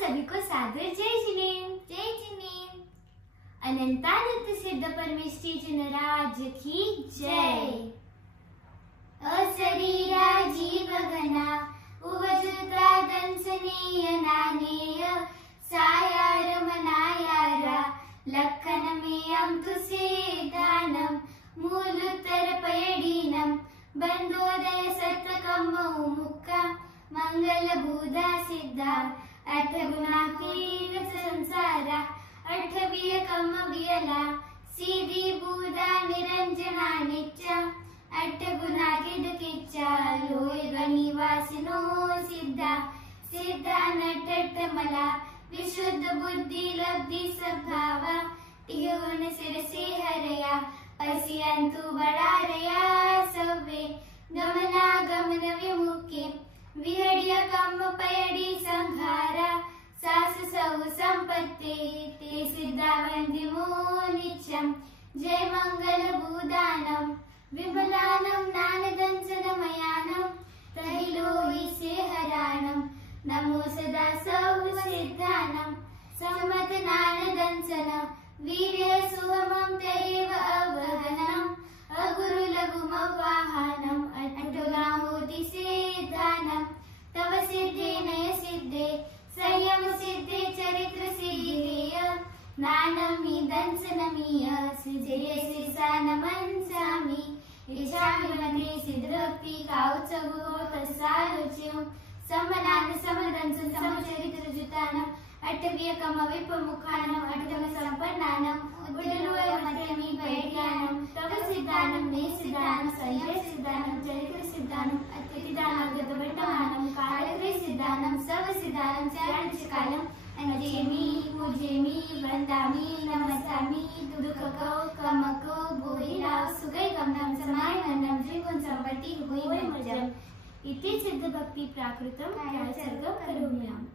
सभी को सादर जय जिनेन्द्र। जय जिनेन्द्र। अनंतानंद सिद्ध परमेष्ठी जनराज की जय। अशरीरा जीवगणा उवजुता दंसनेय नानेय सायार मनायारा लखनमेयं तुसेदानं मूलुत्तर पयडीनं बंदोदय सतकम मुक्का मंगल बुधा सिद्धा अठगुणातीर संसारा अठवीय कम वियला सीधी बुधा निरंजना नित्या अठगुणाकिद किच्चा लोय गणिवासिनो सिद्धा सिद्धा नटट मला विशुद्ध बुद्धि लब्धि सद्भावा तिहुन सिरसे हरया पश्यन्तु बड़ारया सव्वे गमना गमन विमुखे विहड्य कम पयडी संघारा सास सौ संपत्ते ते सिद्धा वंदिमो नित्यं जय मंगल बुधानं विमलानं नानदंसनमयानं तैलोहि से हरानं नमो सदा सौ सिद्धानं समत नानदंसन वीर्य सुहमं तैव अवगनम् अगुरु लघुम वाहनम् अटगाहोति सिद्धानं तव सिद्धे नय सिद्धे संयम सिद्धे चरित्र सिद्धेय नानमि दंसनमीय सिद्धे सिसानमंसामि इच्छामि मने सिद्धभक्ति काउचगो तस्सारुच्यं समनान समदंसन समचरित्र जुतानं अटवीय कम विपमुखानं अटम संपन्नानं उद्दलोय मध्यमी वैज्ञानं तव सिद्धानं मे सिद्धानं संजय सिद्धानं चरित्र सिद्धानं अतिदानं गतवर्तमानं कालत्रय सिद्धानं सव सिद्धानं चारणकालं अंजेमि पूजेमि वंदामि नमस्कामि दुःखको कमको भूरिराव सुगैगमनं समायमनं त्रिगुण संपत्ति हुई मजम इति सिद्ध भक्ति प्राकृतं सर्गं करोम्यहम्।